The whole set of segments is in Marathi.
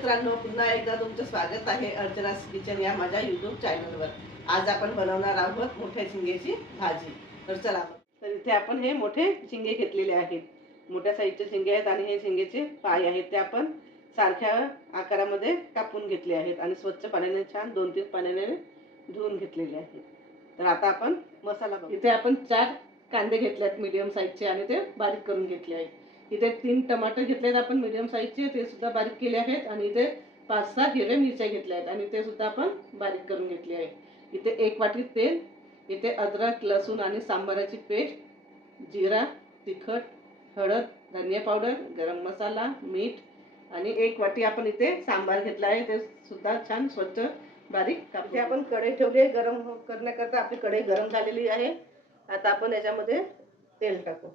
मित्रांनो, पुन्हा एकदा तुमचं स्वागत आहे अर्चनास किचन या माझ्या यूट्यूब चॅनलवर। आज आपण बनवणार आहोत मोठ्या झिंग्याची भाजी। तर चला, तर इथे आपण हे मोठे झिंगे घेतलेले आहेत, मोठ्या साईजचे झिंगे आहेत आणि हे झिंगेचे पाय आहेत ते आपण सारख्या आकारामध्ये कापून घेतले आहेत आणि स्वच्छ पाण्याने छान 2-3 पाण्याने धुवून घेतलेले आहेत। तर आता आपण मसाला बघू। इथे आपण 4 कांदे घेतले आहेत मीडियम साईजचे आणि ते बारीक करून घेतले आहेत। इथे 3 टमाटर घेतलेत आपण मीडियम साईजचे, ते सुद्धा बारीक केले आहेत आणि इथे 5-6 हिरव्या मिरच्या घेतल्या आहेत आणि ते सुद्धा आपण बारीक करून घेतले आहे। इथे 1 वाटी तेल, इथे अद्रक लसूण आणि सांबाराची पेस्ट, जिरा, तिखट, हळद, धनिया पावडर, गरम मसाला, मीठ आणि 1 वाटी आपण इथे सांबार घेतला आहे, ते सुद्धा छान स्वच्छ बारीक कापून। इथे आपण कढई ठेवली आहे गरम करण्याकरता। आपली कढई गरम झालेली आहे। आता आपण याच्यामध्ये तेल टाकू।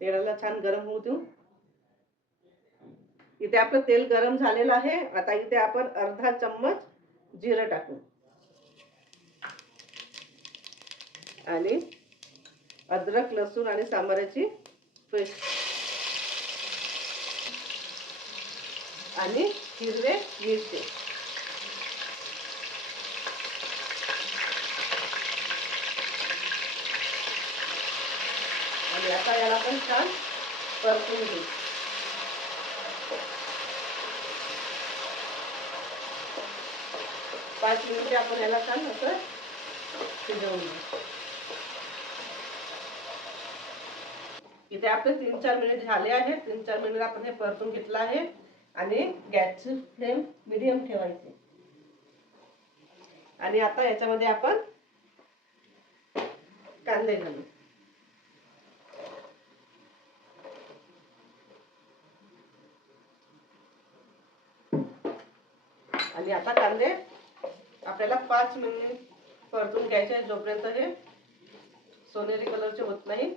तेलाला छान गरम होऊ देऊ। इथे आपलं तेल गरम झालेलं आहे। आता इथे आपण अर्धा चम्मच जिरं टाकू आणि अद्रक लसूण आणि सांबाराची पेस्ट आणि हिरवे मिरची आणि आता याला पण छान परतून घेऊ। पाच मिनिटे आपण याला छान असं शिजवून घेऊ। इथे आपले 3-4 मिनिट झाले आहेत। 3-4 मिनिट आपण हे परतून घेतलं आहे आणि गॅसची फ्लेम मीडियम ठेवायची आणि आता याच्यामध्ये आपण कांदे घालू आणि आता कांदे आपल्याला 5 मिनिट परतून घ्यायचे आहे। जोपर्यंत हे सोनेरी कलरचे होत नाही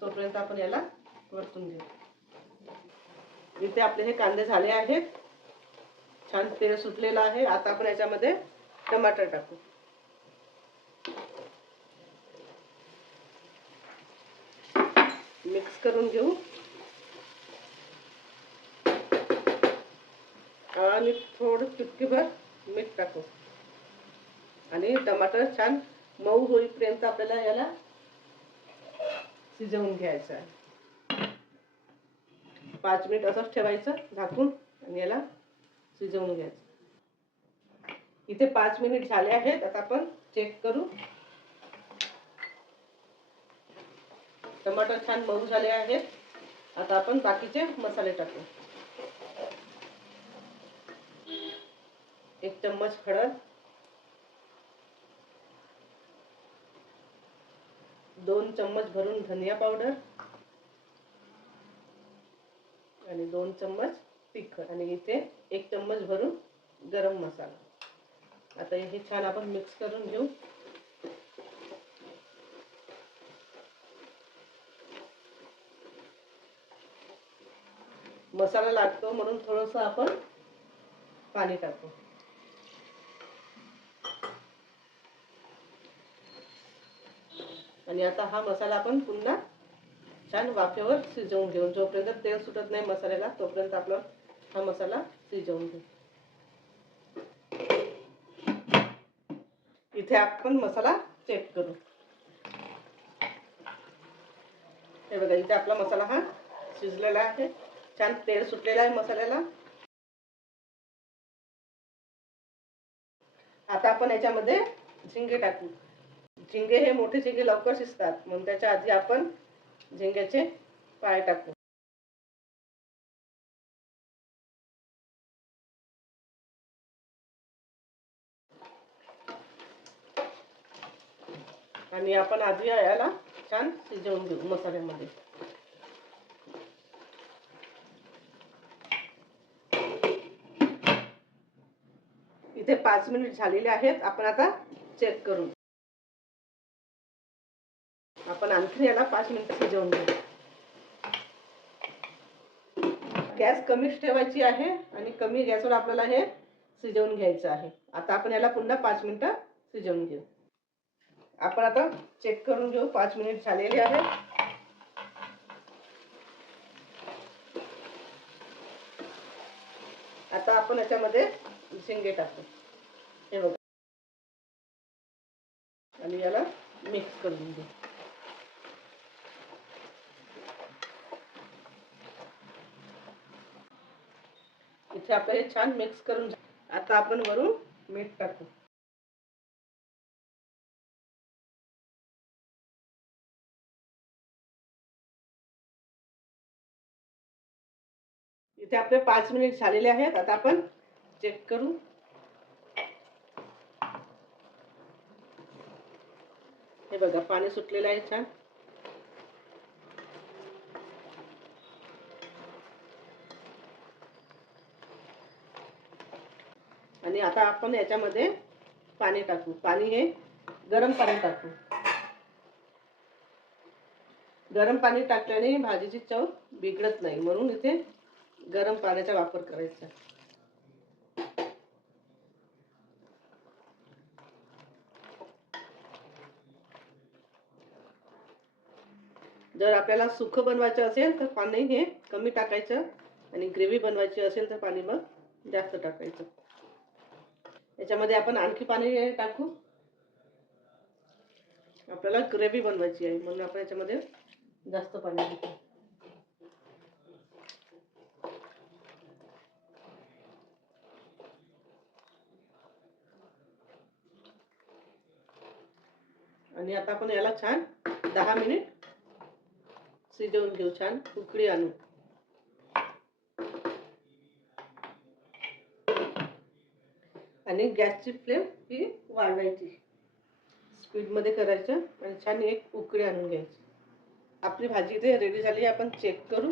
तोपर्यंत आपण याला परतून घेऊ। इथे आपले हे कांदे झाले आहेत, छान तेल सुटलेलं आहे। आता आपण याच्यामध्ये टमाटर टाकू। मिक्स करून घेऊ आणि थोडं चुटकीभर मीठ टाकू आणि टमाटर छान मऊ होईपर्यंत आपल्याला याला शिजवून घ्यायचं आहे। 5 मिनिट असंच ठेवायचं झाकून आणि याला शिजवून घ्यायचं। इथे 5 मिनिट झाले आहेत। आता आपण चेक करू। टमाटर छान मऊ झाले आहेत। आता आपण बाकीचे मसाले टाकू। 1 चम्मच हळद, 2 चम्मच भरून धनिया पावडर आणि 2 चम्मच तिखट आणि इथे 1 चम्मच भरून गरम मसाला। आता हे छान आपण मिक्स करून घेऊ। मसाला लागतो म्हणून थोडंसं आपण पाणी टाकू आणि आता हा मसाला आपण पुन्हा छान वाफेवर शिजवून घेऊ। जोपर्यंत तेल सुटत नाही मसाल्याला तोपर्यंत आपला हा मसाला शिजवून घेऊ। इथे आपण मसाला चेक करू। हे बघा, इथे आपला मसाला हा शिजलेला आहे, छान तेल सुटलेला आहे मसाल्याला। आता आपण याच्यामध्ये झिंगे टाकू। झिंगे हे मोठे झिंगे लवकर शिजतात म्हणून त्याच्या आधी आपण झिंग्याचे पाय टाकू आणि आपण आधी याला छान शिजवून घेऊ मसाल्यामध्ये। इथे 5 मिनिट झालेले आहेत। आपण आता चेक करू। आपण आणखी याला 5 मिनिट शिजवून घेऊ। गॅस कमीच ठेवायची आहे आणि कमी गॅसवर आपल्याला हे शिजवून घ्यायचं आहे। आता आपण याला पुन्हा 5 मिनिट शिजवून घेऊ। आपण आता चेक करून घेऊ। 5 मिनिट झालेले आहेत। आता आपण याच्यामध्ये झिंगे टाकू, हे बघा, आणि याला मिक्स करून घेऊ. इथे आपण हे छान मिक्स करून, आता आपण वरून मीठ टाकू. इथे आपले 5 मिनिट झालेले आहेत. आता आपण चेक करू. हे बघा, पाणी सुटलेलं आहे छान. आणि आता आपण याच्यामध्ये पाणी टाकू. पाणी हे गरम पाणी टाकू. गरम पाणी टाकल्याने भाजीची चव बिघडत नाही, म्हणून इथे गरम पाण्याचा वापर करायचा. जर आपल्याला सुकं बनवायचं असेल तर पाणी हे कमी टाकायचं, आणि ग्रेव्ही बनवायची असेल तर पाणी मग जास्त टाकायचं. याच्यामध्ये आपण आणखी पाणी टाकू. आपल्याला ग्रेव्ही बनवायची आहे म्हणून आपण याच्यामध्ये जास्त पाणी टाकू. आणि आता आपण याला छान 10 मिनिट शिजवून घेऊ, छान उकळी आणू. आणि गॅसची फ्लेम ही वाढवायची, स्पीडमध्ये करायचं, आणि छान एक उकळी आणून घ्यायची. आपली भाजी इथे रेडी झाली, आपण चेक करू.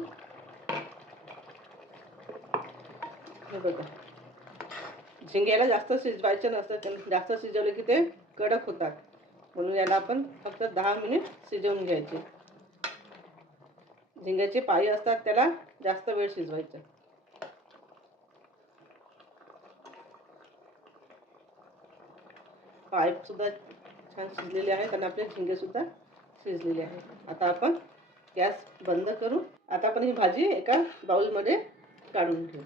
हे बघा, झिंग्याला जास्त शिजवायचं नसतं, जास्त शिजवले की ते कडक होतात, म्हणून याला आपण फक्त 10 मिनिट शिजवून घ्यायचे. झिंग्याचे पाय असतात त्याला जास्त वेळ शिजवायचं. पाईप सुद्धा छान शिजलेले आहेत आणि आपले झिंगे सुद्धा शिजलेले आहेत. आता आपण गॅस बंद करू. आता आपण ही भाजी एका बाउलमध्ये काढून घेऊ.